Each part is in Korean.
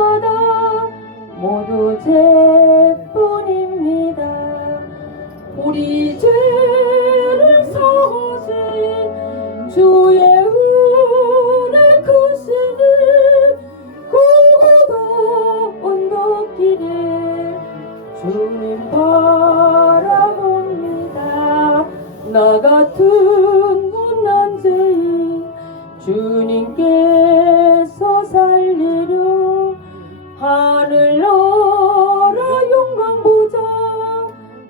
때마다 모두 죄뿐입니다. 우리 죄를 사하신 주의 은혜 크시니 골고다 언덕길에 주님 바라봅니다. 나 같은 못난 죄인 주님께서 살리려 하늘나라 영광 보자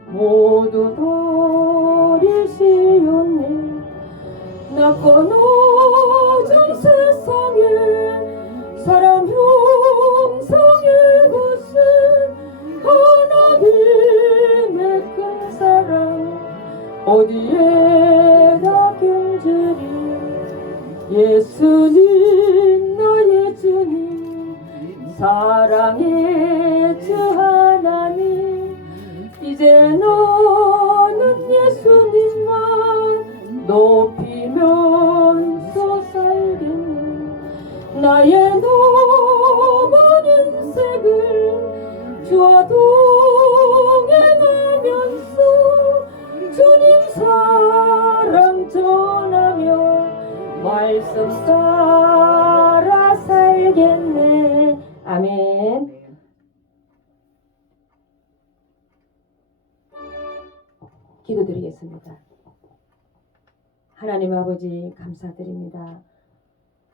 모두 버리시었네. 낮고 낮은 세상에 사람 형상의 것은 하나님의 큰 사랑 어디에다 견주리. 예수님 나의 주님 사랑의 주 하나님 이제 너는 예수님만 높이면서 살겠네. 나의 넘은 인생을 주와 동행하면서 주님 사랑 전하며 말씀 따라 살겠네. 아멘. 기도드리겠습니다. 하나님 아버지 감사드립니다.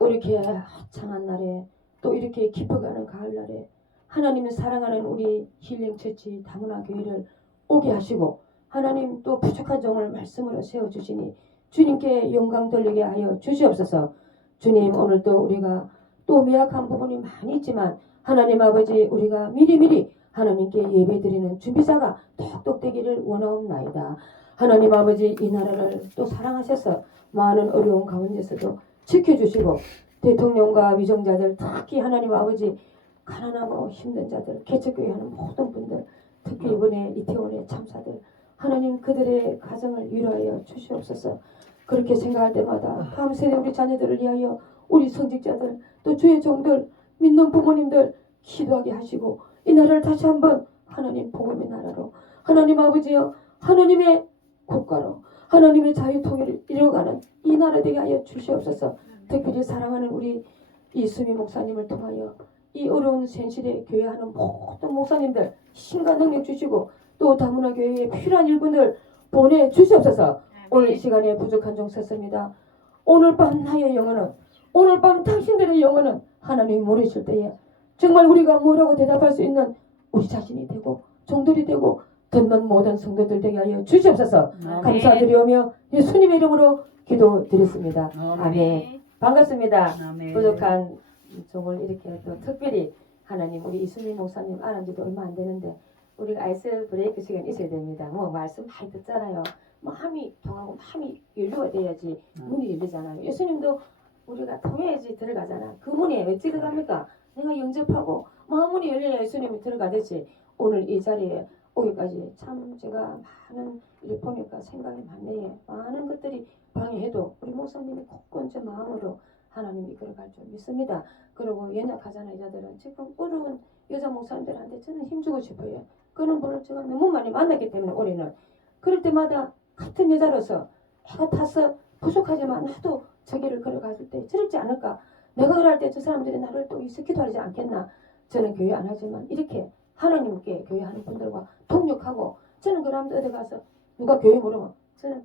이렇게 화창한 날에 또 이렇게 깊어가는 가을날에 하나님을 사랑하는 우리 힐링처치 다문화 교회를 오게 하시고 하나님 또 부족한 종을 말씀으로 세워주시니 주님께 영광 돌리게 하여 주시옵소서. 주님 오늘도 우리가 또 미약한 부분이 많이 있지만 하나님 아버지 우리가 미리미리 하나님께 예배드리는 준비자가 톡톡 되기를 원하옵나이다. 하나님 아버지 이 나라를 또 사랑하셔서 많은 어려운 가운데서도 지켜주시고 대통령과 위정자들 특히 하나님 아버지 가난하고 힘든 자들 개척교회 하는 모든 분들 특히 이번에 이태원의 참사들 하나님 그들의 가정을 위로하여 주시옵소서. 그렇게 생각할 때마다 밤새 우리 자녀들을 위하여 우리 성직자들 또 주의 종들 믿는 부모님들 기도하게 하시고 이 나라를 다시 한번 하나님 복음의 나라로 하나님 아버지여 하나님의 국가로 하나님의 자유통일을 이루어가는 이 나라 되게 하여 주시옵소서. 특별히 사랑하는 우리 이수미 목사님을 통하여 이 어려운 현실에 교회하는 모든 목사님들 힘과 능력 주시고 또 다문화 교회에 필요한 일꾼들 보내주시옵소서. 오늘 이 시간에 부족한 종 섰습니다. 오늘 밤 나의 영혼은 오늘 밤 당신들의 영혼은 하나님이 모르실 때에 정말 우리가 뭐라고 대답할 수 있는 우리 자신이 되고 종들이 되고 듣는 모든 성도들 되게 하여 주시옵소서. 감사드리오며 예수님의 이름으로 기도드렸습니다. 아멘. 반갑습니다. 아멘. 부족한 종을 이렇게 또 특별히 하나님 우리 이수민 목사님 알은 지도 얼마 안 되는데 우리가 아이스 브레이크 시간 있어야 됩니다. 뭐 말씀 많이 듣잖아요. 마음이 통하고 마음이 열려야 돼야지 문이 열리잖아요. 예수님도 우리가 통해야지 들어가잖아. 그 문에 어찌 들어갑니까? 내가 영접하고 마음문이 열려야 예수님이 들어가듯이 오늘 이 자리에 오기까지 참 제가 많은 일 보니까 생각이 많네요. 많은 것들이 방해해도 우리 목사님이 굳건저 마음으로 하나님 이끌어갈 줄 믿습니다. 그리고 연약하잖아요. 여자들은 지금 어려운 여자 목사님들한테 저는 힘주고 싶어요. 그런 분을 제가 너무 많이 만났기 때문에 올해는 그럴 때마다 같은 여자로서 내가 타서 부족하지만 나도 저 길을 걸어갔을 때 저렇지 않을까. 내가 그럴 때 저 사람들이 나를 또 있었기도 하지 않겠나. 저는 교회 안 하지만 이렇게 하나님께 교회하는 분들과 동력하고 저는 그람도 어디 가서 누가 교회 물으면 저는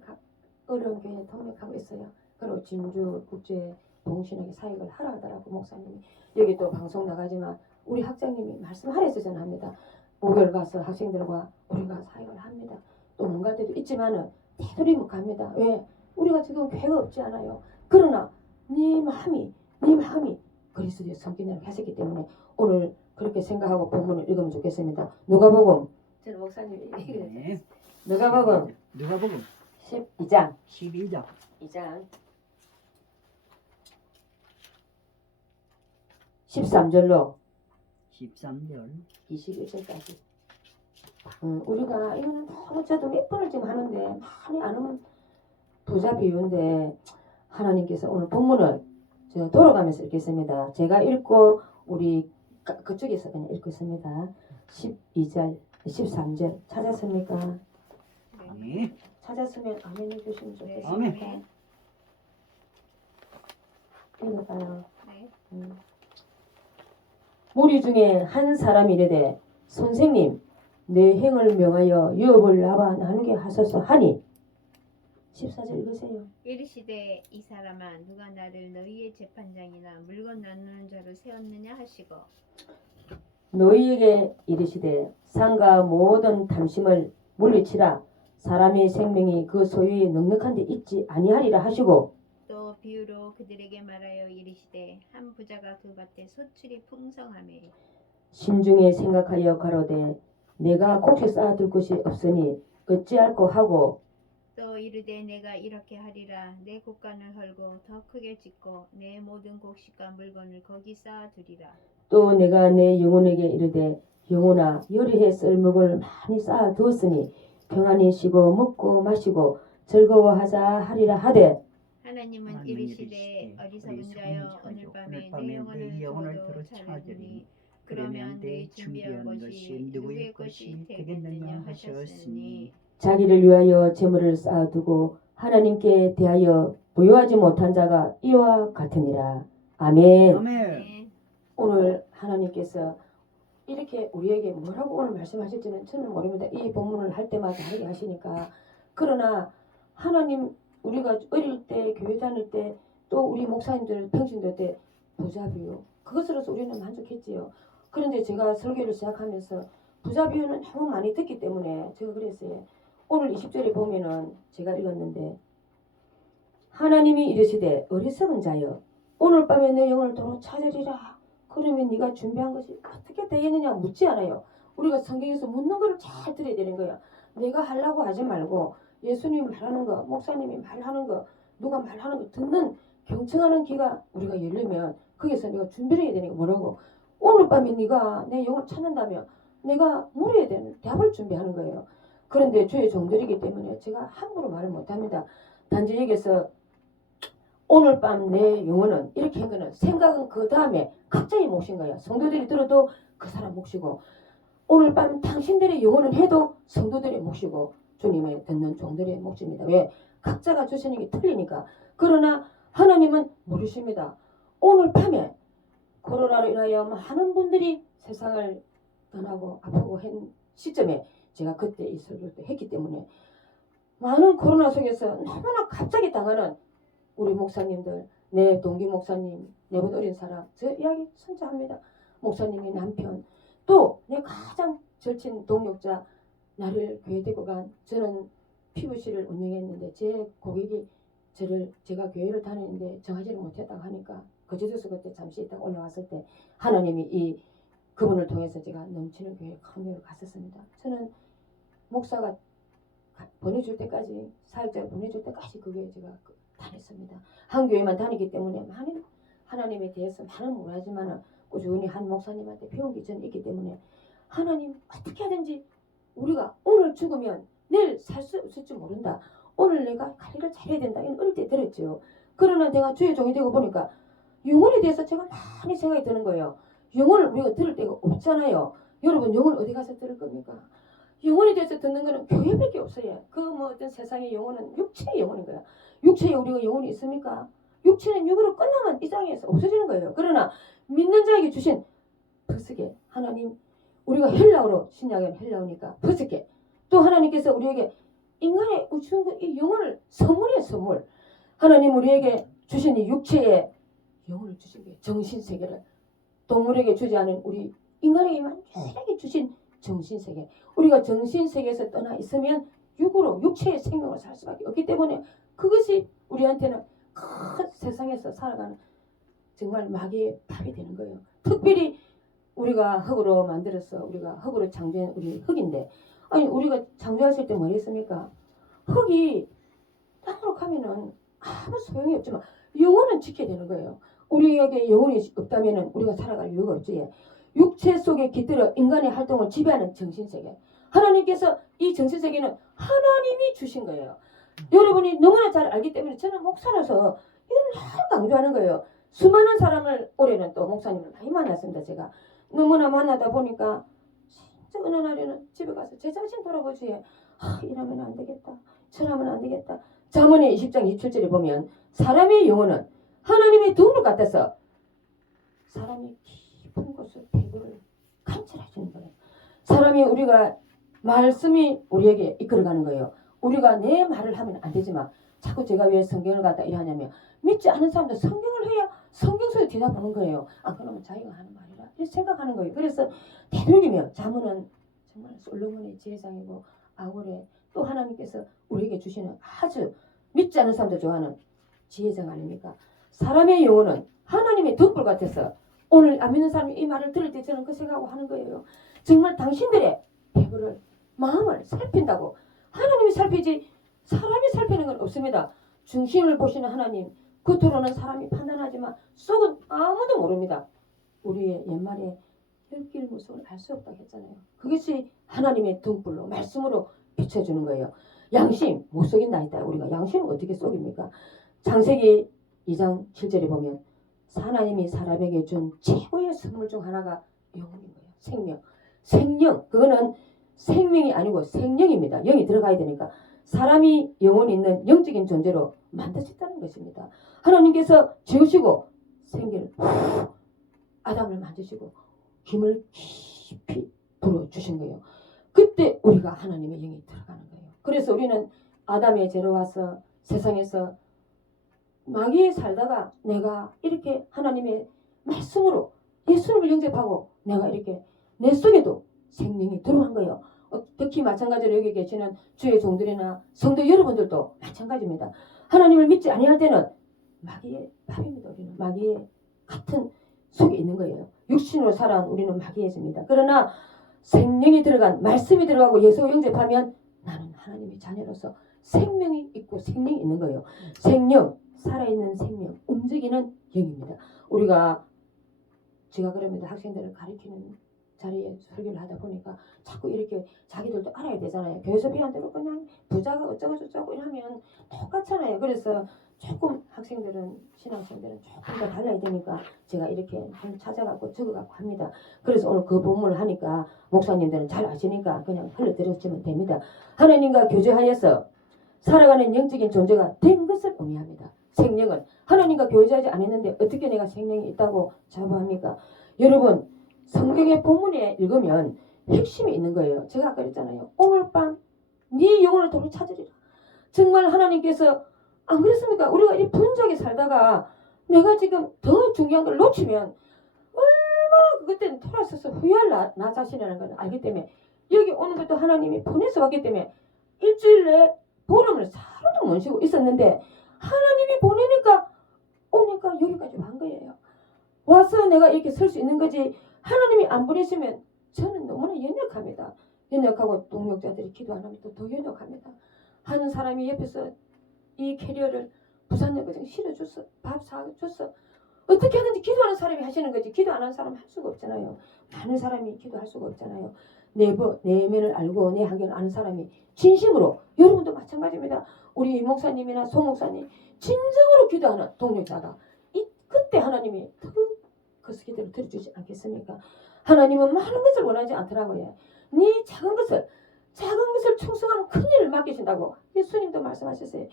어려운 교회에 동력하고 있어요. 그리고 진주 국제 동신에게 사역을 하라 하더라고 목사님이. 여기 또 방송 나가지만 우리 학장님이 말씀하라 해서 전합니다. 목요일 가서 학생들과 우리가 사역을 합니다. 또 못 갈 때도 있지만은 되도록이면 갑니다. 왜? 우리가 지금 교회가 없지 않아요. 그러나 네 마음이 그리스도의 성기를 하셨기 때문에 오늘 그렇게 생각하고 본문을 읽으면 좋겠습니다. 누가복음 저는 목사님이 네. 누가복음 12장 2장 13절로 13절 21절까지 우리가 이거는 너무 저도 몇 번을 지금 하는데 많이 안 오면 부자 비유인데 하나님께서 오늘 본문을 제가 돌아가면서 읽겠습니다. 제가 읽고 우리 그쪽에서 그냥 읽고 있습니다. 12절, 13절 찾았습니까? 네. 찾았으면 아멘 해주시면 네. 좋겠습니다. 읽어봐요. 네. 무리 중에 한 사람이 이르되 선생님 내 행을 명하여 유업을 나와 나누게 하소서 하니 14절 읽으세요. 이르시되 이 사람아 누가 나를 너희의 재판장이나 물건 나누는 자로 세웠느냐 하시고 너희에게 이르시되 상가 모든 탐심을 물리치라 사람의 생명이 그 소유에 넉넉한 데 있지 아니하리라 하시고 또 비유로 그들에게 말하여 이르시되 한 부자가 그 밭에 소출이 풍성하매 심중에 생각하여 가로되 내가 곡식 쌓아둘 곳이 없으니 어찌할꼬 하고 또 이르되 내가 이렇게 하리라 내 곡간을 헐고 더 크게 짓고 내 모든 곡식과 물건을 거기 쌓아두리라. 또 내가 내 영혼에게 이르되 영혼아 여리해 쓸 물건을 많이 쌓아두었으니 평안히 쉬고 먹고 마시고 즐거워하자 하리라 하되 하나님은 하나님은 이르시되 어리석은 자여 오늘 밤에 내 영혼을 두고도 찾으니 그러면 내 준비한 것이 누구의 것이 되겠느냐 하셨으니 자기를 위하여 재물을 쌓아두고 하나님께 대하여 부요하지 못한 자가 이와 같으니라. 아멘. 아멘. 네. 오늘 하나님께서 이렇게 우리에게 뭐라고 오늘 말씀하실지는 저는 모릅니다. 이 본문을 할 때마다 다르게 하시니까. 그러나 하나님 우리가 어릴 때 교회 다닐 때 또 우리 목사님들 평신도 때 부자 비유 그것으로서 우리는 만족했지요. 그런데 제가 설교를 시작하면서 부자 비유는 너무 많이 듣기 때문에 제가 그랬어요. 오늘 20절에 보면은 제가 읽었는데 하나님이 이르시되 어리석은 자여 오늘 밤에 내 영을 도로 찾으리라. 그러면 네가 준비한 것이 어떻게 되겠느냐 묻지 않아요. 우리가 성경에서 묻는 거를 잘 들어야 되는 거야. 내가 하려고 하지 말고 예수님이 말하는 거, 목사님이 말하는 거, 누가 말하는 거 듣는 경청하는 귀가 우리가 열리면 거기서 내가 준비를 해야 되는 게 뭐라고? 오늘 밤에 네가 내 영을 찾는다면 내가 물어야 되는 답을 준비하는 거예요. 그런데 주의 종들이기 때문에 제가 함부로 말을 못합니다. 단지 여기서 오늘 밤 내 영혼은 이렇게 한 거는 생각은 그 다음에 각자의 몫인 거예요. 성도들이 들어도 그 사람 몫이고 오늘 밤 당신들의 영혼은 해도 성도들의 몫이고 주님의 듣는 종들의 몫입니다. 왜? 각자가 주시는 게 틀리니까. 그러나 하나님은 모르십니다. 오늘 밤에 코로나로 인하여 많은 분들이 세상을 떠나고 아프고 한 시점에 제가 그때 이 설교를 했기 때문에 많은 코로나 속에서 너무나 갑자기 당하는 우리 목사님들, 내 동기 목사님, 내보다 어린 사람, 저 이야기 진짜 합니다. 목사님의 남편, 또 내 가장 절친 동력자, 나를 교회 데리고 간 저는 피부실을 운영했는데 제 고객이 제가 교회를 다니는데 정하지를 못했다고 하니까 거제도에서 그때 잠시 있다가 올라왔을 때 하나님이 이 그분을 통해서 제가 넘치는 교회 큰 교회를 갔었습니다. 저는 목사가 보내줄 때까지 사역자를 보내줄 때까지 그 교회 제가 다녔습니다. 한 교회만 다니기 때문에 많은 하나님에 대해서 많은 모르지만 꾸준히 한 목사님한테 배운 게 저는 있기 때문에 하나님 어떻게 하든지 우리가 오늘 죽으면 내일 살 수 없을 줄 모른다. 오늘 내가 관리를 잘해야 된다. 이런 어릴 때 들었죠. 그러나 내가 주의 종이 되고 보니까 영혼에 대해서 제가 많이 생각이 드는 거예요. 영혼을 우리가 들을 데가 없잖아요. 여러분 영혼 어디 가서 들을 겁니까? 영혼에 대해서 듣는 거는 교회밖에 없어요. 그 뭐 어떤 세상의 영혼은 육체의 영혼인 거야. 육체에 우리가 영혼이 있습니까? 육체는 육으로 끝나면 이 땅에서 없어지는 거예요. 그러나 믿는 자에게 주신 버스게 하나님 우리가 헬라어로 신약에는 헬라어니까 버스게 또 하나님께서 우리에게 인간의 주신 이 영혼을 선물이에요. 선물. 하나님 우리에게 주신 이 육체의 영혼을 주신 게 정신세계를 동물에게 주지 않은 우리 인간에게만 유일하게 주신 정신세계. 우리가 정신세계에서 떠나 있으면 육으로 육체의 생명을 살 수밖에 없기 때문에 그것이 우리한테는 큰 세상에서 살아가는 정말 마귀의 밥이 되는 거예요. 특별히 우리가 흙으로 만들어서 우리가 흙으로 창조한 우리 흙인데 아니 우리가 창조했을 때 뭐 했습니까? 흙이 땅으로 가면은 아무 소용이 없지만 영혼은 지켜야 되는 거예요. 우리에게 영혼이 없다면 우리가 살아갈 이유가 없지. 육체 속에 깃들어 인간의 활동을 지배하는 정신세계. 하나님께서 이 정신세계는 하나님이 주신 거예요. 여러분이 너무나 잘 알기 때문에 저는 목사라서 이걸 늘 강조하는 거예요. 수많은 사람을 올해는 또 목사님을 많이 만났습니다. 제가 너무나 만나다 보니까 진짜 어느 날에는 집에 가서 제 자신 돌아보지. 이러면 안 되겠다. 저러면 안 되겠다. 잠언의 20장 27절에 보면 사람의 영혼은 하나님의 등불 같아서 사람이 깊은 곳을 배부를 감찰하시는 거예요. 사람이 우리가 말씀이 우리에게 이끌어가는 거예요. 우리가 내 말을 하면 안 되지만 자꾸 제가 왜 성경을 갖다 이러냐면 믿지 않은 사람도 성경을 해야 성경 속에 대답하는 거예요. 그러면 자기가 하는 말이라 이렇게 생각하는 거예요. 그래서 되돌리면 잠언은 정말 솔로몬의 지혜상이고 아골의 또 하나님께서 우리에게 주시는 아주 믿지 않은 사람도 좋아하는 지혜상 아닙니까? 사람의 영혼은 하나님의 등불 같아서 오늘 안 믿는 사람이 이 말을 들을 때 저는 그 생각하고 하는 거예요. 정말 당신들의 배부를 마음을 살핀다고. 하나님이 살피지 사람이 살피는 건 없습니다. 중심을 보시는 하나님, 겉으로는 사람이 판단하지만 속은 아무도 모릅니다. 우리의 옛말에 혈길 무속을 알 수 없다고 했잖아요. 그것이 하나님의 등불로 말씀으로 비춰주는 거예요. 양심 못 속인다니까. 우리가 양심을 어떻게 속입니까? 창세기 2장 7절에 보면 하나님이 사람에게 준 최고의 선물 중 하나가 영혼인 거예요. 생명. 생명. 그거는 생명이 아니고 생령입니다. 영이 들어가야 되니까. 사람이 영혼이 있는 영적인 존재로 만드셨다는 것입니다. 하나님께서 지으시고 생기를 아담을 만드시고 힘을 깊이 불어주신 거예요. 그때 우리가 하나님의 영이 들어가는 거예요. 그래서 우리는 아담의 죄로 와서 세상에서 마귀에 살다가 내가 이렇게 하나님의 말씀으로 예수님을 영접하고 내가 이렇게 내 속에도 생명이 들어간 거예요. 특히 마찬가지로 여기 계시는 주의 종들이나 성도 여러분들도 마찬가지입니다. 하나님을 믿지 아니할 때는 마귀의 밥입니다. 우리는 마귀의 같은 속에 있는 거예요. 육신으로 살아온 우리는 마귀해집니다. 그러나 생명이 들어간 말씀이 들어가고 예수 영접하면 나는 하나님의 자녀로서 생명이 있고 생명이 있는 거예요. 생명, 살아있는 생명, 움직이는 영입니다. 우리가 제가 그럽니다. 학생들을 가르치는 자리에 설교를 하다 보니까 자꾸 이렇게 자기들도 알아야 되잖아요. 교회에서 배운 대로 그냥 부자가 어쩌고 저쩌고 이러면 똑같잖아요. 그래서 조금 학생들은 신학생들은 조금 더 달라야 되니까 제가 이렇게 찾아갖고 적어갖고 합니다. 그래서 오늘 그 본문을 하니까 목사님들은 잘 아시니까 그냥 흘러들으시면 됩니다. 하나님과 교제하여서 살아가는 영적인 존재가 된 것을 의미합니다. 생명은 하나님과 교제하지 않았는데 어떻게 내가 생명이 있다고 자부합니까? 여러분 성경의 본문에 읽으면 핵심이 있는 거예요. 제가 아까 그랬잖아요. 오늘 밤 네 영혼을 도로 찾으리라. 정말 하나님께서 안 그렇습니까? 우리가 이 분적에 살다가 내가 지금 더 중요한 걸 놓치면 얼마나 그때는 돌아서서 후회할 나 자신이라는 걸 알기 때문에 여기 오는 것도 하나님이 보내서 왔기 때문에 일주일 내에 보름을 하루도 못 쉬고 있었는데 하나님이 보내니까 오니까 여기까지 온 거예요. 와서 내가 이렇게 설 수 있는 거지 하나님이 안 보내시면 저는 너무나 연약합니다. 연약하고 동력자들이 기도 안 하면 또 더 연약합니다. 한 사람이 옆에서 이 캐리어를 부산역까지 실어줬어. 밥 사줬어. 어떻게 하든지 기도하는 사람이 하시는 거지 기도 안 하는 사람 할 수가 없잖아요. 많은 사람이 기도할 수가 없잖아요. 내면을 알고 내 한계를 아는 사람이 진심으로 여러분도 마찬가지입니다. 우리 이 목사님이나 송 목사님 진정으로 기도하는 동력자다. 그때 하나님이 그 기도를 들어주지 않겠습니까? 하나님은 많은 것을 원하지 않더라고요. 네 작은 것을 충성하면 큰 일을 맡기신다고 예수님도 말씀하셨어요.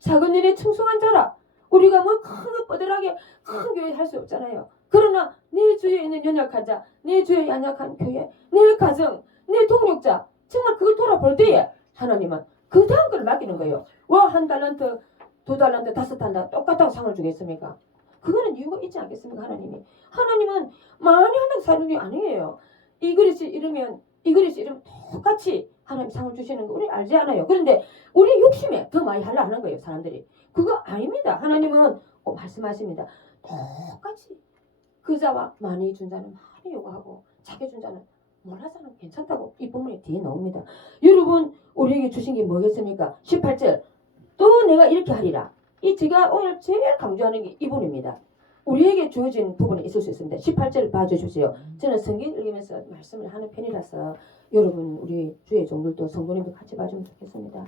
작은 일에 충성한 자라. 우리가 뭐 큰 뻗어나게 큰 교회 할 수 없잖아요. 그러나 내 주위에 있는 연약한 자, 내 주위에 연약한 교회, 내 가정, 내 동력자 정말 그걸 돌아볼 때에 하나님은 그 다음 걸 맡기는 거예요. 와 1달란트, 2달란트, 5달란트 똑같다고 상을 주겠습니까? 그거는 이유가 있지 않겠습니까? 하나님은 많이 한다고 사는 게 아니에요. 이 그릇이 이러면 똑같이 하나님 상을 주시는 거 우리 알지 않아요. 그런데 우리 욕심에 더 많이 하려 하는 거예요. 사람들이. 그거 아닙니다. 하나님은 말씀하십니다. 똑같이 그 자와 많이 준 자는 많이 요구하고 작게 준 자는 몰라서는 괜찮다고 이 본문에 뒤에 나옵니다. 여러분 우리에게 주신 게 뭐겠습니까? 18절 또 내가 이렇게 하리라. 이 제가 오늘 제일 강조하는 게 이 부분입니다. 우리에게 주어진 부분이 있을 수 있습니다. 18절 봐주십시오. 저는 성경 읽으면서 말씀을 하는 편이라서 여러분 우리 주의 종들도 성도님도 같이 봐주면 좋겠습니다.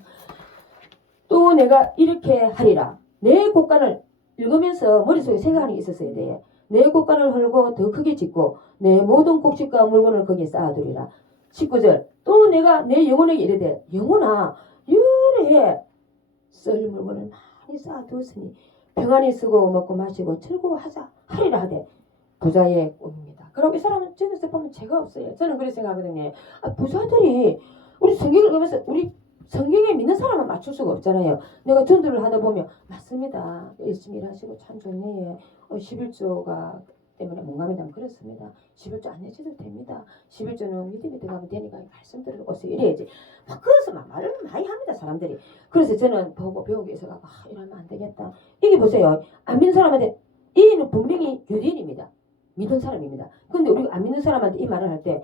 또 내가 이렇게 하리라. 내 곡간을 읽으면서 머릿속에 생각하는 게 있었어야 돼. 내 곳간을 헐고 더 크게 짓고 내 모든 곡식과 물건을 거기에 쌓아두리라. 19절 또 내가 내 영혼에게 이르되 영혼아 유래해 썰 물건을 많이 쌓아두었으니 평안히 쓰고 먹고 마시고 즐거워하자 하리라 하되 부자의 꿈입니다. 그리고 이 사람은 저기서 보면 죄가 없어요. 저는 그렇게 생각하거든요. 부자들이 우리 성경을 보면서 우리 성경에 믿는 사람은 맞출 수가 없잖아요. 내가 전도를 하다 보면 맞습니다. 열심히 일하시고 참 좋네. 11조가 때문에 뭔가면 그렇습니다. 11조 안 내셔도 됩니다. 11조는 믿음이 들어가면 되니까 말씀 들으러 오세요. 이래야지. 막 그래서 막 말을 많이 합니다. 사람들이. 그래서 저는 보고 배우기 위해서 이러면 안 되겠다. 이게 보세요. 안 믿는 사람한테 이는 분명히 유대인입니다. 믿는 사람입니다. 근데 우리가 안 믿는 사람한테 이 말을 할 때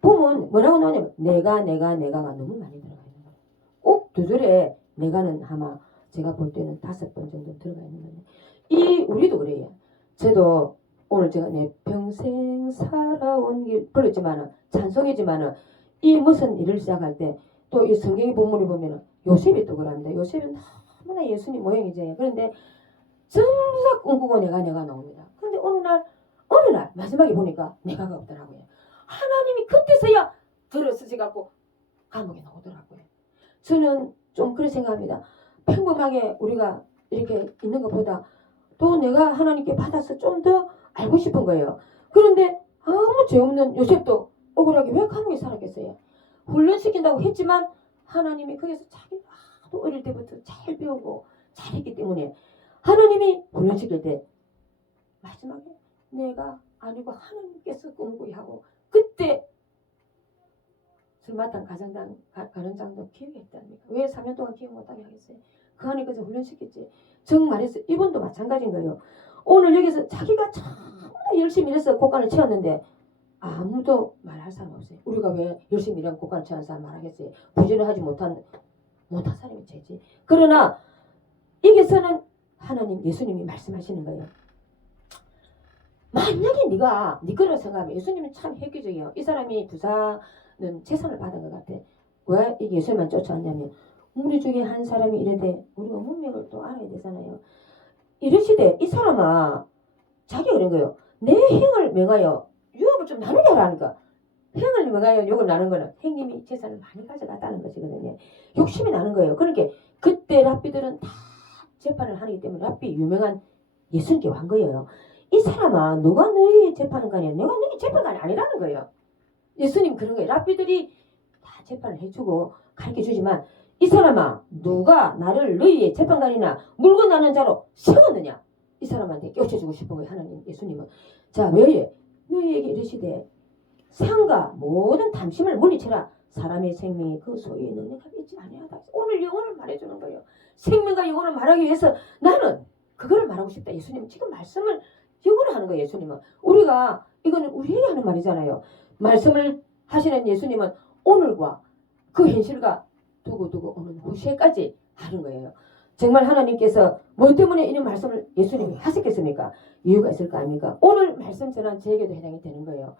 보면 뭐라고 나오냐면 내가가 너무 많이 들어가 있는 거예요. 꼭 두 줄에 내가는 아마 제가 볼 때는 5번 정도 들어가 있는 거예요. 이 우리도 그래요. 저도 오늘 제가 내 평생 살아온 길 불렀지만은 찬송이지만은 이 무슨 일을 시작할 때 또 이 성경의 본문을 보면은 요셉이 또 그럽니다. 요셉은 너무나 예수님 모형이죠. 그런데 전부 다 꿈꾸고 내가 나옵니다. 근데 어느 날 마지막에 보니까 내가가 없더라고요. 하나님이 그때서야 들어서지 갖고 감옥에 나오더라고요. 저는 좀 그렇게 생각합니다. 평범하게 우리가 이렇게 있는 것보다 또 내가 하나님께 받아서 좀 더 알고 싶은 거예요. 그런데 아무 죄 없는 요셉도 억울하게 왜 감옥에 살았겠어요? 훈련시킨다고 했지만 하나님이 거기서 자기가 또 어릴 때부터 잘 배우고 잘했기 때문에 하나님이 훈련시킬 때 마지막에 내가 아니고 하나님께서 꿈꾸게 하고 그때 술마탄 가는 장도 기억했답니까? 왜 3년 동안 기억 못하게 하겠어요? 그 안에 그래서 훈련시켰지. 정말해서 이분도 마찬가지인 거예요. 오늘 여기서 자기가 정말 열심히 일해서 곳간을 채웠는데 아무도 말할 사람 없어요. 우리가 왜 열심히 일하고 곳간을 채운 사람 말하겠어요? 부지런히 하지 못한 사람이 죄지. 그러나 여기서는 하나님 예수님이 말씀하시는 거예요. 만약에 네가 네 거를 생각하면 예수님은 참 획기적이에요. 이 사람이 부자는 재산을 받은 것 같아. 왜 이게 예수님만 쫓아왔냐면 우리 중에 한 사람이 이르되 우리가 문맥을 또 알아야 되잖아요. 이르시되 이 사람아 자기가 그런 거예요. 내 행을 명하여 유업을 좀 나누게 하라니까. 행을 명하여 욕을 나눈 거는 행님이 재산을 많이 가져갔다는 것이거든요. 욕심이 나는 거예요. 그러니까 그때 랍비들은 다 재판을 하기 때문에 랍비 유명한 예수님께 간 거예요. 이 사람아 누가 너희 재판관이야? 내가 너희 재판관이 아니라는 거예요. 예수님 그런 거예요. 랍비들이 다 재판을 해주고 가르쳐주지만 이 사람아 누가 나를 너희의 재판관이나 물건 나는 자로 세웠느냐? 이 사람한테 껴쳐주고 싶은 거예요. 하나님 예수님은. 자 왜? 너희에게 이르시되 상과 모든 탐심을 물리쳐라. 사람의 생명이 그 소유의 능력을 잊지 아니하다. 오늘 영혼을 말해주는 거예요. 생명과 영혼을 말하기 위해서 나는 그거를 말하고 싶다. 예수님은 지금 말씀을 영어로 하는 거예요. 예수님은. 우리가 이거는 우리에게 하는 말이잖아요. 말씀을 하시는 예수님은 오늘과 그 현실과 두고 오는 후세까지 하는 거예요. 정말 하나님께서 뭐 때문에 이런 말씀을 예수님이 하셨겠습니까? 이유가 있을 거 아닙니까? 오늘 말씀 전한 저에게도 해당이 되는 거예요.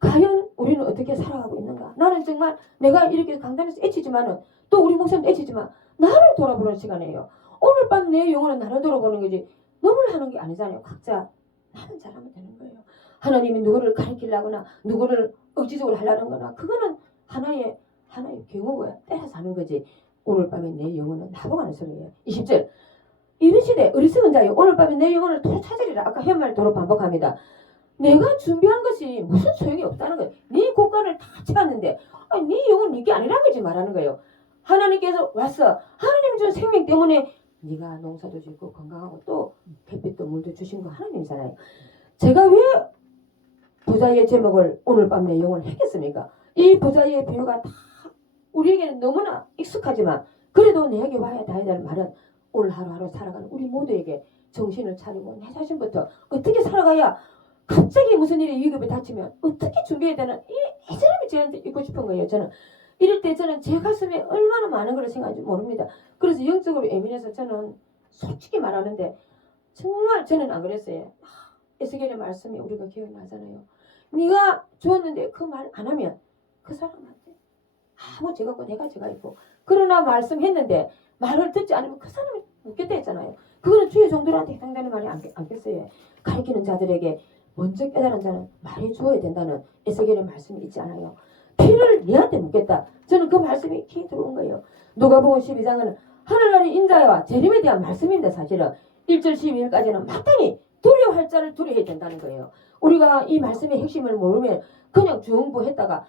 과연 우리는 어떻게 살아가고 있는가? 나는 정말 내가 이렇게 강단에서 애치지만은 또 우리 목사님도 애치지만 나를 돌아보는 시간이에요. 오늘 밤 내 영혼은 나를 돌아보는 거지 너무를 하는 게 아니잖아요. 각자 나는 잘하면 되는 거예요. 하나님이 누구를 가르치려거나 누구를 억지적으로 하려는 거나 그거는 하나의 경우가 때려서 하는 거지. 오늘 밤에 내 영혼은 나보고 하는 소리예요. 20절 이르시되 어리석은 자여 오늘 밤에 내 영혼을 도로 찾으리라. 아까 현 도로 반복합니다. 내가 준비한 것이 무슨 소용이 없다는 거예요. 네 곳간을 다 채웠는데 네 영혼 이게 아니라는 거지 말하는 거예요. 하나님께서 왔어. 하나님 준 생명 때문에 네가 농사도 짓고 건강하고 또 햇빛도 물도 주신 거 하나님이잖아요. 제가 왜 부자의 제목을 오늘 밤 내 영혼을 했겠습니까? 이 부자의 비유가 다 우리에게는 너무나 익숙하지만 그래도 내게 와야 다 해야 될 말은 오늘 하루하루 살아가는 우리 모두에게 정신을 차리고 내 자신부터 어떻게 살아가야 갑자기 무슨 일에 위급에 닥치면 어떻게 준비해야 되나 이 사람이 저한테 있고 싶은 거예요. 저는 이럴 때 저는 제 가슴에 얼마나 많은 걸 생각하는지 모릅니다. 그래서 영적으로 예민해서 저는 솔직히 말하는데 정말 저는 안 그랬어요. 에스겔의 말씀이 우리가 기억나잖아요. 네가 주었는데 그 말 안 하면 그 사람한테 아무 죄가 없고 내가 죄가 있고 그러나 말씀했는데 말을 듣지 않으면 그 사람이 묻겠다 했잖아요. 그거는 주의 종들한테 해당되는 말이 않겠어요. 가르치는 자들에게 먼저 깨달은 자는 말해주어야 된다는 에스겔의 말씀이 있지 않아요. 피를 얘한테 묻겠다. 저는 그 말씀이 키 들어온 거예요. 누가복음 12장은 하늘나라의 인자와 재림에 대한 말씀인데 사실은 1절 12절까지는 마땅히 두려워할 자를 두려워해야 된다는 거예요. 우리가 이 말씀의 핵심을 모르면 그냥 중부했다가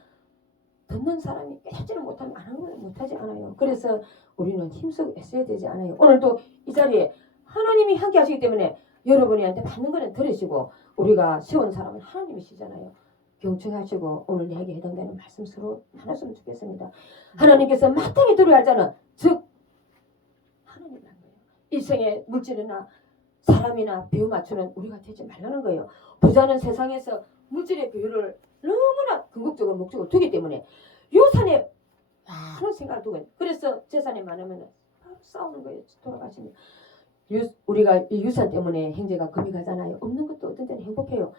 듣는 사람이 깨닫지를 못하면 안 하는 걸 못하지 않아요. 그래서 우리는 힘쓰고 애써야 되지 않아요. 오늘도 이 자리에 하나님이 함께 하시기 때문에 여러분한테 받는 거는 들으시고 우리가 세운 사람은 하나님이시잖아요. 경청하시고 오늘 이야기에 해당되는 말씀 서로 나눴으면 좋겠습니다. 하나님께서 마땅히 두려워할 자는 즉 하나님이라는 거예요. 일생의 물질이나 사람이나 비유 맞추는 우리가 되지 말라는 거예요. 부자는 세상에서 물질의 비유를 너무나 궁극적으로 목적을 두기 때문에 유산에 많은 생각을 두고 그래서 재산이 많으면 싸우는 거예요. 돌아가시면 우리가 이 유산 때문에 형제가 금이 가잖아요. 없는 것도 어떤 때는 행복해요.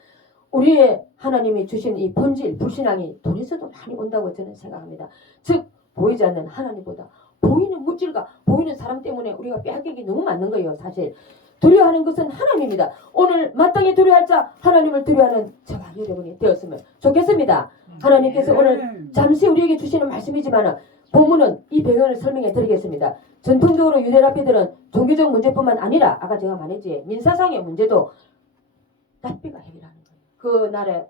우리의 하나님이 주신 이 본질 불신앙이 돈에서도 많이 온다고 저는 생각합니다. 즉 보이지 않는 하나님보다 보이는 물질과 보이는 사람 때문에 우리가 빼앗기기 너무 많은 거예요. 사실 두려워하는 것은 하나님입니다. 오늘 마땅히 두려워할 자 하나님을 두려워하는 저와 여러분이 되었으면 좋겠습니다. 하나님께서 오늘 잠시 우리에게 주시는 말씀이지만 본문은 이 배경을 설명해 드리겠습니다. 전통적으로 유대 랍비들은 종교적 문제뿐만 아니라 아까 제가 말했지 민사상의 문제도 랍비가 해결하는 거예요. 그 나라의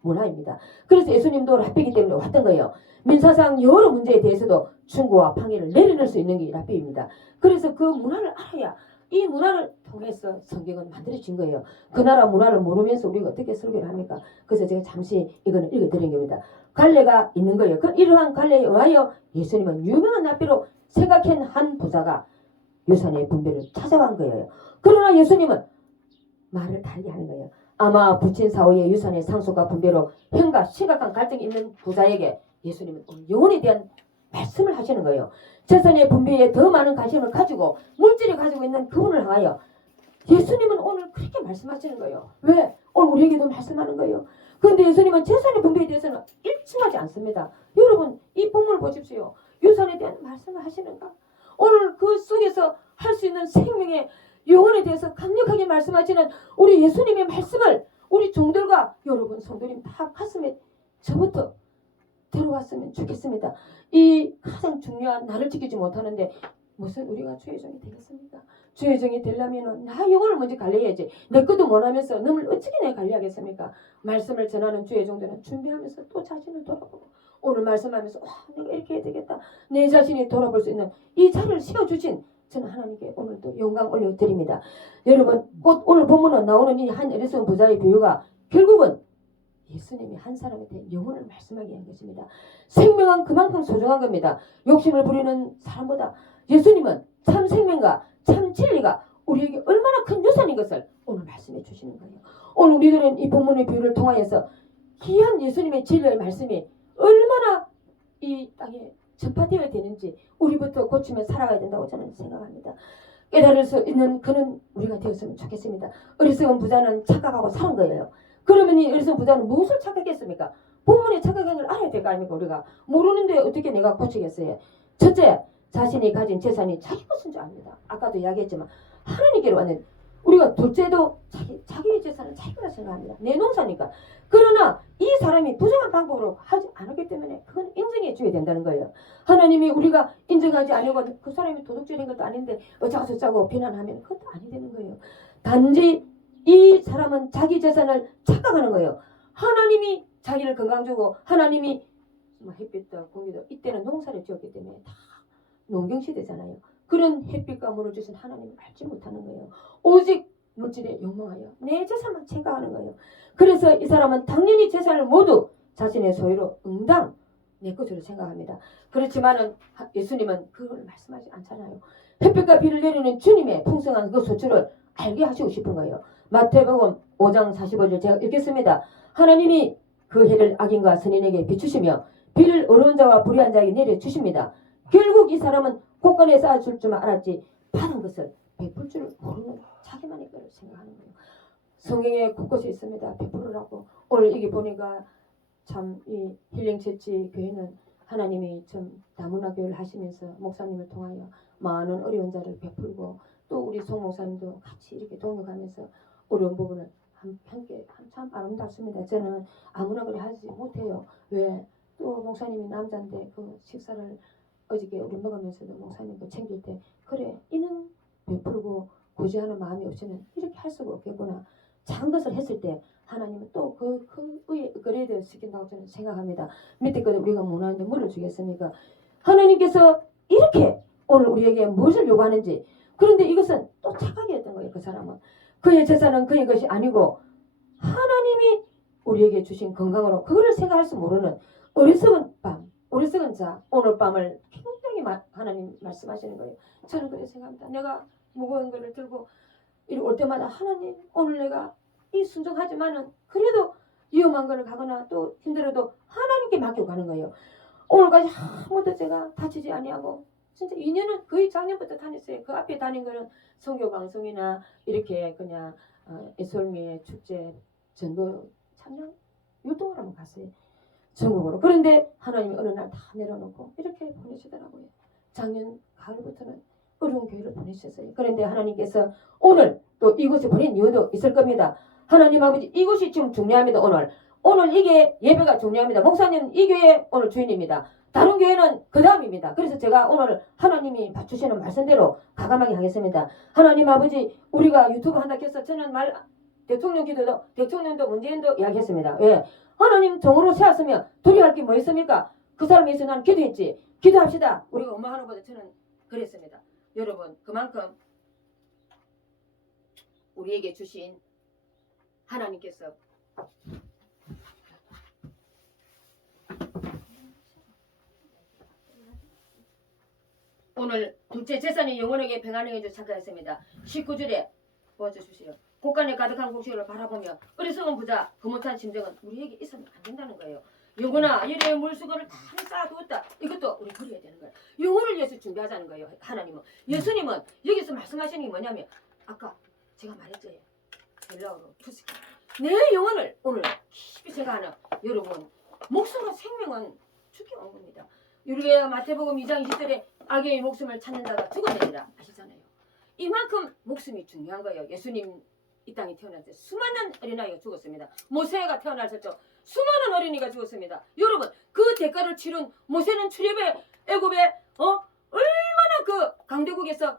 문화입니다. 그래서 예수님도 랍비이기 때문에 왔던 거예요. 민사상 여러 문제에 대해서도 충고와 판결을 내려낼 수 있는 게 랍비입니다. 그래서 그 문화를 알아야 이 문화를 통해서 성경은 만들어진 거예요. 그 나라 문화를 모르면서 우리가 어떻게 설교를 합니까? 그래서 제가 잠시 이거는 읽어드린 겁니다. 갈래가 있는 거예요. 그 이러한 갈래에 의하여 예수님은 유명한 랍비로 생각한 한 부자가 유산의 분배를 찾아간 거예요. 그러나 예수님은 말을 달리 하는 거예요. 아마 부친 사후의 유산의 상속과 분배로 형과 심각한 갈등이 있는 부자에게 예수님은 영혼에 대한 말씀을 하시는 거예요. 재산의 분배에 더 많은 관심을 가지고 물질을 가지고 있는 그분을 향하여 예수님은 오늘 그렇게 말씀하시는 거예요. 왜? 오늘 우리에게도 말씀하는 거예요. 그런데 예수님은 재산의 분배에 대해서는 일침하지 않습니다. 여러분 이 본문을 보십시오. 유산에 대한 말씀을 하시는가? 오늘 그 속에서 할 수 있는 생명의 영혼에 대해서 강력하게 말씀하시는 우리 예수님의 말씀을 우리 종들과 여러분 성도님 다 가슴에 저부터 들어왔으면 좋겠습니다. 이 가장 중요한 나를 지키지 못하는데 무슨 우리가 주의 종이 되겠습니까? 주의 종이 되려면 나 영혼을 먼저 관리해야지. 내 것도 못하면서 너를 어떻게 내 관리하겠습니까? 말씀을 전하는 주의 종들은 준비하면서 또 자신을 돌아보고 오늘 말씀하면서 와 내가 이렇게 해야 되겠다. 내 자신이 돌아볼 수 있는 이 자리를 씌워주신 저는 하나님께 오늘도 영광 올려드립니다. 여러분 곧 오늘 본문에 나오는 이 한 어리석은 부자의 비유가 결국은 예수님이 한 사람한테 영혼을 말씀하게 한 것입니다. 생명은 그만큼 소중한 겁니다. 욕심을 부리는 사람보다 예수님은 참 생명과 참 진리가 우리에게 얼마나 큰 유산인 것을 오늘 말씀해 주시는 거예요. 오늘 우리들은 이 본문의 비유를 통하여서 귀한 예수님의 진리의 말씀이 얼마나 이 땅에 전파되어야 되는지 우리부터 고치며 살아가야 된다고 저는 생각합니다. 깨달을 수 있는 그는 우리가 되었으면 좋겠습니다. 어리석은 부자는 착각하고 사는 거예요. 그러면 이 어리석은 부자는 무엇을 착각했습니까? 본문에 착각한 걸 알아야 될 거 아닙니까? 우리가 모르는데 어떻게 내가 고치겠어요? 첫째, 자신이 가진 재산이 자기 것인 줄 압니다. 아까도 이야기했지만 하나님께로 왔는 우리가 둘째도 자기의 재산은 자기가 생각합니다. 내 농사니까. 그러나 이 사람이 부정한 방법으로 하지 않았기 때문에 그건 인정해 줘야 된다는 거예요. 하나님이 우리가 인정하지 않으고 그 사람이 도둑질한 것도 아닌데 어쩌고저쩌고 비난하면 그것도 아니 되는 거예요. 단지 이 사람은 자기 재산을 착각하는 거예요. 하나님이 자기를 건강 주고 하나님이 햇빛도 공기도 이때는 농사를 지었기 때문에 다 농경시대잖아요. 그런 햇빛과 물을 주신 하나님을 알지 못하는 거예요. 오직 물질에 욕망하여 내 재산만 생각하는 거예요. 그래서 이 사람은 당연히 재산을 모두 자신의 소유로 응당 내 것으로 생각합니다. 그렇지만은 예수님은 그걸 말씀하지 않잖아요. 햇빛과 비를 내리는 주님의 풍성한 그 소출을 알게 하시고 싶은 거예요. 마태복음 5장 45절 제가 읽겠습니다. 하나님이 그 해를 악인과 선인에게 비추시며 비를 어려운 자와 불의한 자에게 내려주십니다. 결국 이 사람은 곳간에 쌓아줄 줄만 알았지 받은 것을 베풀 줄 모르는 자기만의 것을 생각하는 거예요. 성경에 곳곳에 있습니다. 베풀으라고. 오늘 여기 보니까 참 이 힐링처치 교회는 하나님이 좀 다문화 교회를 하시면서 목사님을 통하여 많은 어려운 자를 베풀고 또 우리 송 목사님도 같이 이렇게 동역하면서 어려운 부분을 함께 참 아름답습니다. 저는 아무나 그래 하지 못해요. 왜? 또 목사님이 남자인데 그 식사를 어저께 우리 먹으면서도 목사님 그 챙길 때 그래 이는 베풀고 구제하는 마음이 없이는 이렇게 할 수가 없겠구나. 작은 것을 했을 때 하나님은 또 그 의에 그레이드 시킨다고 저는 생각합니다. 밑에 거는 우리가 무난한데 뭐를 주겠습니까? 하나님께서 이렇게 오늘 우리에게 무엇을 요구하는지 그런데 이것은 또 착하게 했던 거예요. 그 사람은 그의 재산은 그의 것이 아니고 하나님이 우리에게 주신 건강으로 그거를 생각할 수 모르는 어리석은 밤 어리석은 자 오늘 밤을 굉장히 하나님 말씀하시는 거예요. 저는 그렇게 생각합니다. 내가 무거운 거를 들고 이리 올 때마다 하나님 오늘 내가 이 순종하지만은 그래도 위험한 거를 가거나 또 힘들어도 하나님께 맡기고 가는 거예요. 오늘까지 아무도 제가 다치지 아니하고 진짜 2년은 거의 작년부터 다녔어요. 그 앞에 다닌 거는 선교 방송이나 이렇게 그냥 애솔미의 축제 전도 참여 율동을 한번 갔어요. 전국으로. 그런데 하나님이 어느 날 다 내려놓고 이렇게 보내시더라고요. 작년 가을부터는 어려운 교회를 보내셨어요. 그런데 하나님께서 오늘 또 이곳에 보낸 이유도 있을 겁니다. 하나님 아버지 이곳이 지금 중요합니다. 오늘 이게 예배가 중요합니다. 목사님 이 교회 오늘 주인입니다. 다른 교회는 그 다음입니다. 그래서 제가 오늘 하나님이 주시는 말씀대로 가감하게 하겠습니다. 하나님 아버지 우리가 유튜브 한다 해서 저는 대통령 기도도 대통령도 문재인도 이야기했습니다. 왜? 하나님 종으로 세웠으면 두려워할 게 뭐 있습니까? 그 사람에 있어 난 기도했지. 기도합시다. 우리가 엄마 하나보다 저는 그랬습니다. 여러분 그만큼 우리에게 주신 하나님께서 오늘 둘째 재산이 영원하게 평안하게 주 착하였습니다. 19절에 보아주십시오. 곳간에 가득한 곡식을 바라보며 어리석은 부자 그 못한 심정은 우리에게 있으면 안 된다는 거예요. 영혼아 이래 물수건을 다 쌓아두었다. 이것도 우리 버려야 되는 거예요. 영혼을 위해서 준비하자는 거예요. 하나님은. 예수님은 여기서 말씀하시는 게 뭐냐면 아까 제가 말했죠. 헬라어로 투스카. 내 영혼을 오늘 깊이 생각하는 여러분 목숨과 생명은 죽게 온 겁니다. 우리가 마태복음 2장 20절에 악의 목숨을 찾는 자가 죽어내리라 아시잖아요. 이만큼 목숨이 중요한 거예요. 예수님 이 땅에 태어날 때 수많은 어린아이가 죽었습니다. 모세가 태어났을 때 수많은 어린이가 죽었습니다. 여러분 그 대가를 치른 모세는 출애굽에 애굽에 얼마나 그 강대국에서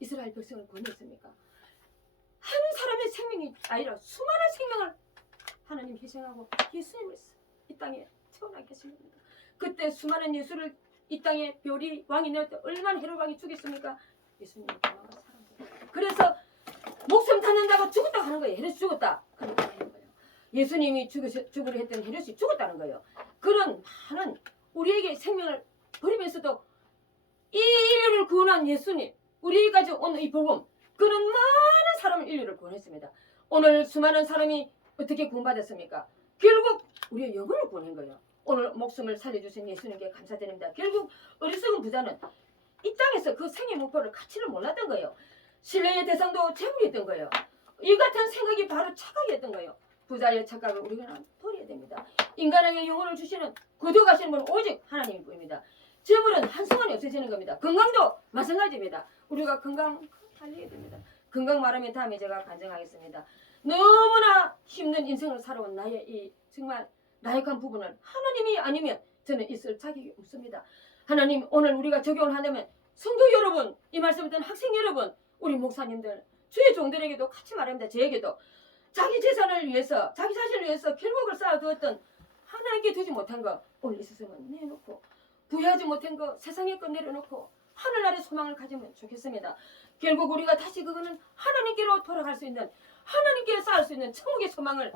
이스라엘 백성을 구원했습니까? 한 사람의 생명이 아니라 수많은 생명을 하나님 희생하고 예수님을 이 땅에 태어나게 하신 겁니다. 그때 수많은 예수를 이 땅에 별이 왕이 낼 때 얼마나 헤롯 왕이 죽였습니까? 예수님이 도망간 사람들. 그래서 목숨 찾는다고 죽었다고 하는 거예요. 헤롯이 죽었다. 그러니까 하는 거예요. 예수님이 죽으려 했던 헤롯이 죽었다는 거예요. 그런 많은 우리에게 생명을 버리면서도 이 인류를 구원한 예수님, 우리까지 오늘 이 복음, 그런 많은 사람을 인류를 구원했습니다. 오늘 수많은 사람이 어떻게 구원받았습니까? 결국 우리의 영혼을 구원한 거예요. 오늘 목숨을 살려주신 예수님께 감사드립니다. 결국 어리석은 부자는 이 땅에서 그 생의 목표를 가치를 몰랐던 거예요. 신뢰의 대상도 재물이었던 거예요. 이 같은 생각이 바로 착각이 었던 거예요. 부자의 착각을 우리가 버려야 됩니다. 인간에게 영혼을 주시는 거둬가시는 분은 오직 하나님일 뿐입니다. 재물은 한순간에 없어지는 겁니다. 건강도 마찬가지입니다. 우리가 건강 살려야 됩니다. 건강 말하면 다음에 제가 간증하겠습니다. 너무나 힘든 인생을 살아온 나의 이 정말 나약한 부분을 하나님이 아니면 저는 있을 자격이 없습니다. 하나님 오늘 우리가 적용을 하려면 성도 여러분, 이 말씀을 듣는 학생 여러분, 우리 목사님들, 주의 종들에게도 같이 말합니다. 저에게도 자기 재산을 위해서, 자기 자신을 위해서 결국을 쌓아두었던 하나님께 주지 못한 거 오늘 이 세상은 내놓고 부여하지 못한 거 세상의 것 내려놓고 하늘나라의 소망을 가지면 좋겠습니다. 결국 우리가 다시 그거는 하나님께로 돌아갈 수 있는, 하나님께 쌓을 수 있는 천국의 소망을,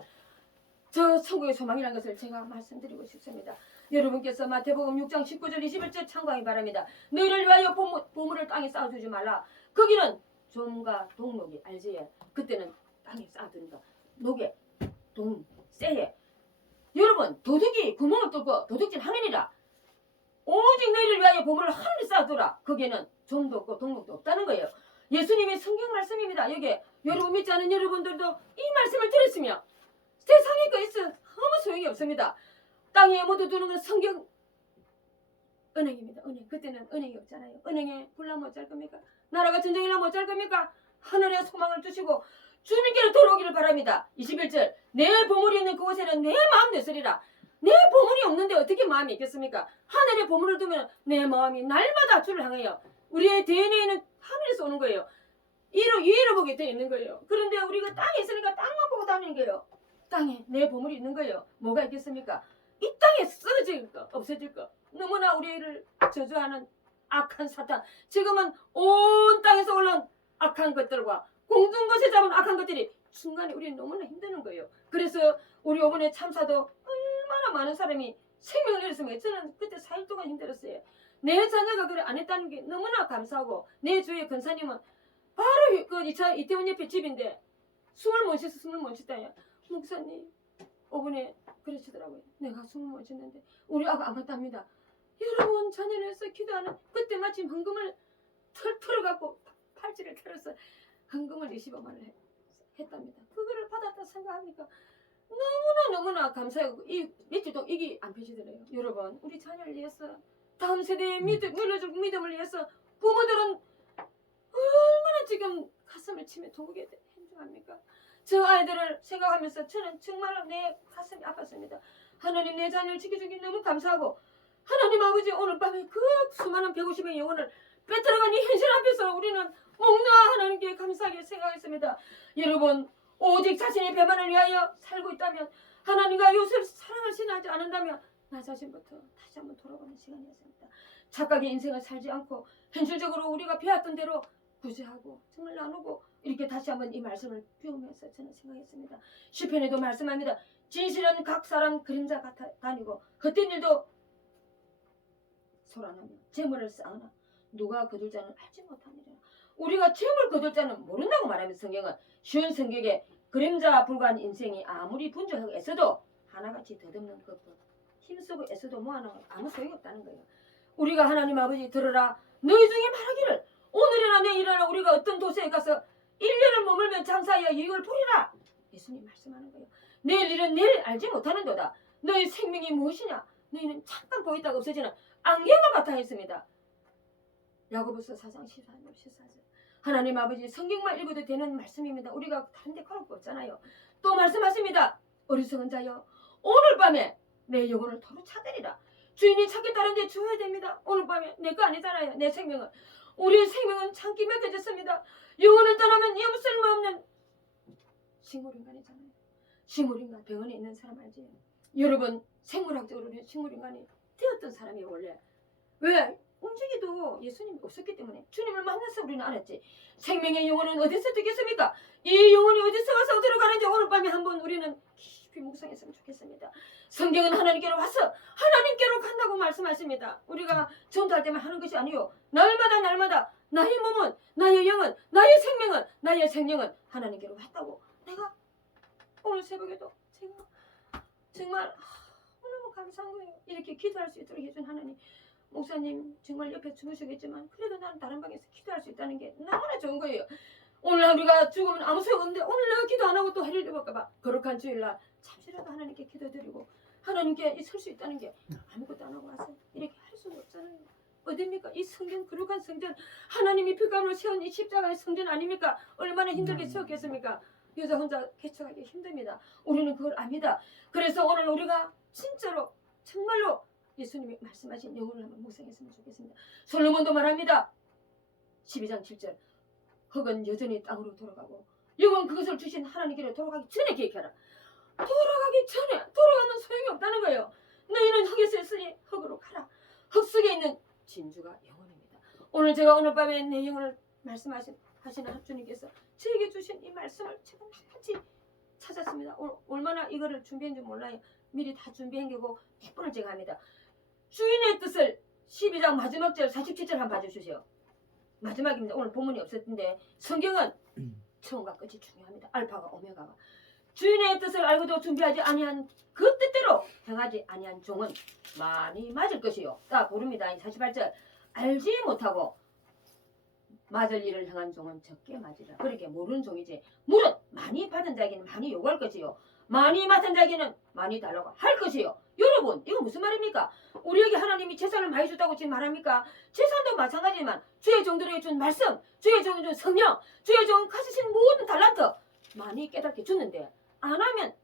저 천국의 소망이라는 것을 제가 말씀드리고 싶습니다. 여러분께서 마태복음 6장 19절 21절 참고하기 바랍니다. 너희를 위하여 보물을 땅에 쌓아두지 말라. 거기는 좀과 동록이 알지? 그때는 땅에 쌓아두니까 녹에 동 쇠에 여러분 도둑이 구멍을 뚫고 도둑질 하느니라. 오직 너희를 위하여 보물을 하늘에 쌓아두라. 거기에는 좀도 없고 동록도 없다는 거예요. 예수님의 성경 말씀입니다. 여기 여러분 믿지 않은 여러분들도 이 말씀을 들었으면 세상에 거 있어 아무 소용이 없습니다. 땅에 모두 두는 건 성경 은행입니다. 은행. 그때는 은행이 없잖아요. 은행에 불나면 어쩔 겁니까? 나라가 전쟁이라면 어쩔 겁니까? 하늘에 소망을 두시고 주님께로 돌아오기를 바랍니다. 21절 내 보물이 있는 그곳에는 내 마음 되으리라. 내 보물이 없는데 어떻게 마음이 있겠습니까? 하늘에 보물을 두면 내 마음이 날마다 주를 향해요. 우리의 DNA는 하늘에서 오는 거예요. 위로 보게 되어 있는 거예요. 그런데 우리가 땅에 있으니까 땅만 보고 다니는 거예요. 땅에 내 보물이 있는 거예요. 뭐가 있겠습니까? 이 땅에 쓰러질 거, 없어질 거. 너무나 우리를 저주하는 악한 사탄. 지금은 온 땅에서 올라온 악한 것들과 공중 것에 잡은 악한 것들이 순간에 우리는 너무나 힘드는 거예요. 그래서 우리 이번에 참사도 얼마나 많은 사람이 생명을 잃었으면 저는 그때 4일 동안 힘들었어요. 내 자녀가 그래 안 했다는 게 너무나 감사하고 내 주위의 권사님은 바로 그 이태원 옆에 집인데 숨을 못 쉬었다요. 목사님 5분에 그러시더라고요. 내가 숨을 못 쉬었는데 우리 아가 안 갔답니다. 여러분 자녀를 해서 기도하는 그때 마침 헌금을 털어갖고 팔찌를 털어서 헌금을 25만 원을 했답니다. 그거를 받았다 생각하니까 너무나 감사하고 이 밑에도 이게 안 펴지더래요. 여러분 우리 자녀를 위해서 다음 세대에 물려줄 믿음을 위해서 부모들은 얼마나 지금 가슴을 치며 도우게 행동합니까? 저 아이들을 생각하면서 저는 정말 내 가슴이 아팠습니다. 하나님 내 자녀를 지켜주기 너무 감사하고 하나님 아버지 오늘 밤에 그 수많은 150명의 영혼을 빼들어간 이 현실 앞에서 우리는 목나 하나님께 감사하게 생각했습니다. 여러분 오직 자신의 배만을 위하여 살고 있다면 하나님과 요셉 사랑을 신하지 않는다면 나 자신부터 다시 한번 돌아보는 시간이었습니다. 착각의 인생을 살지 않고 현실적으로 우리가 배웠던 대로 구제하고 정말 나누고 이렇게 다시 한번 이 말씀을 비우면서 저는 생각했습니다. 시편에도 말씀합니다. 진실은 각 사람 그림자 같아 다니고 헛된 일도 소란하며 재물을 쌓으나 누가 거둘 자는 알지 못하느니라. 우리가 재물 거둘 자는 모른다고 말하면서 성경은 쉬운 성격에 그림자 불과한 인생이 아무리 분주하고 애써도 하나같이 덧없는 것뿐 힘쓰고 애써도 모아놓은 아무 소용없다는 거예요. 우리가 하나님 아버지 들으라 너희 중에 말하기를 오늘이나 내일이나 우리가 어떤 도시에 가서 1년을 머물면 장사하여 이익을 보리라. 예수님 말씀하는 거예요. 내일 일은 내일 알지 못하는도다. 너희 생명이 무엇이냐? 너희는 잠깐 보이다가 없어지는 안개와 같아 했습니다. 야고보서 4장 14절. 하나님 아버지 성경만 읽어도 되는 말씀입니다. 우리가 다른 데 걸을 거 없잖아요. 또 말씀하십니다. 어리석은 자여 오늘 밤에 내 영혼을 도로 찾으리라. 주인이 찾겠다는데 주어야 됩니다. 오늘 밤에 내 거 아니잖아요. 내 생명은. 우리의 생명은 참기 맡겨졌습니다. 영혼을 떠나면 아무 쓸모없는 식물인간이잖아요. 식물인간 병원에 있는 사람 알지? 여러분 생물학적으로는 식물인간이 되었던 사람이 원래 왜? 움직이도 예수님이 없었기 때문에 주님을 만나서 우리는 알았지. 생명의 영혼은 어디서 뜨겠습니까? 이 영혼이 어디서 와서 어디로 가는지 오늘 밤에 한번 우리는 깊이 묵상했으면 좋겠습니다. 성경은 하나님께로 와서 하나님께로 간다고 말씀하십니다. 우리가 전도할 때만 하는 것이 아니요. 날마다 나의 몸은 나의 영은 나의 생명은 하나님께로 왔다고. 내가 오늘 새벽에도 제가 정말 너무 감사한 거예요. 이렇게 기도할 수 있도록 해준 하나님. 목사님 정말 옆에 주무시겠지만 그래도 나는 다른 방에서 기도할 수 있다는 게 너무나 좋은 거예요. 오늘 우리가 죽으면 아무 소용없는데 오늘 내가 기도 안 하고 또 해를 입을까봐 거룩한 주일날 잠시라도 하나님께 기도드리고 하나님께 설 수 있다는 게 아무것도 안 하고 와서 이렇게 할 수가 없잖아요. 어딥니까? 이 성전 거룩한 성전 하나님이 피감으로 세운 이 십자가의 성전 아닙니까? 얼마나 힘들게 세웠겠습니까? 여자 혼자 개척하기 힘듭니다. 우리는 그걸 압니다. 그래서 오늘 우리가 진짜로 정말로 예수님이 말씀하신 영혼을 한번 묵상했으면 좋겠습니다. 솔로몬도 말합니다. 12장 7절 흙은 여전히 땅으로 돌아가고 영은 그것을 주신 하나님께로 돌아가기 전에 계획하라. 돌아가기 전에 돌아가면 소용이 없다는 거예요. 너희는 흙에서 했으니 흙으로 가라. 흙 속에 있는 진주가 영혼입니다. 오늘 제가 오늘 밤에 내 영혼을 말씀하시는 주님께서 저에게 주신 이 말씀을 제가 같이 찾았습니다. 얼마나 이거를 준비한 줄 몰라요. 미리 다 준비한 게고 100번을 제가 합니다. 주인의 뜻을 12장 마지막 절 47절 한번 봐주시오. 마지막입니다. 오늘 본문이 없었는데 성경은 처음과 끝이 중요합니다. 알파가 오메가가. 주인의 뜻을 알고도 준비하지 아니한 그 뜻대로 행하지 아니한 종은 많이 맞을 것이요. 딱 고릅니다. 48절 알지 못하고 맞을 일을 행한 종은 적게 맞으라. 그렇게 모르는 종이지. 물은 많이 받은 자에게는 많이 요구할 것이요. 많이 맡은 자에게는 많이 달라고 할 것이요. 여러분 이거 무슨 말입니까? 우리에게 하나님이 재산을 많이 줬다고 지금 말합니까? 재산도 마찬가지지만 주의 종들에게 준 말씀, 주의 종에게 준 성령, 주의 종 가지신 모든 달란트 많이 깨닫게 줬는데 안 하면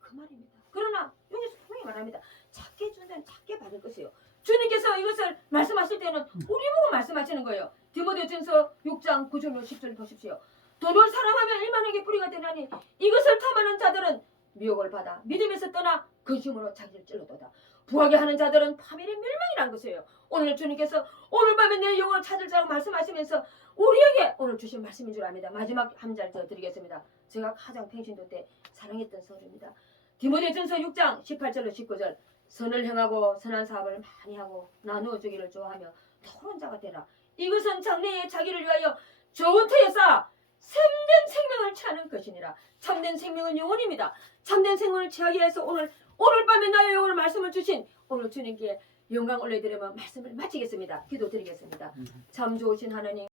그 말입니다. 그러나 여기서 분명히 말합니다. 작게 준 데는 작게 받을 것이에요. 주님께서 이것을 말씀하실 때는 우리 보고 말씀하시는 거예요. 디모데전서 6장 9절 10절 보십시오. 돈을 사랑하면 일만에게 뿌리가 되나니 이것을 탐하는 자들은 미혹을 받아 믿음에서 떠나 근심으로 자기를 찔러도다. 부하게 하는 자들은 파멸의 멸망이라는 것이에요. 오늘 주님께서 오늘 밤에 내 영혼을 찾을 자라고 말씀하시면서 우리에게 오늘 주신 말씀인 줄 압니다. 마지막 한 절 더 드리겠습니다. 제가 가장 평신도 때 사랑했던 서류입니다. 디모데전서 6장 18절로 19절 선을 행하고 선한 사업을 많이 하고 나누어 주기를 좋아하며 토론자가 되라. 이것은 장래에 자기를 위하여 좋은 터에 쌓아 참된 생명을 취하는 것이니라. 참된 생명은 영혼입니다. 참된 생명을 취하기 위해서 오늘 밤에 나의 영혼을 말씀을 주신 오늘 주님께 영광 올려드리며 말씀을 마치겠습니다. 기도드리겠습니다. 참 좋으신 하나님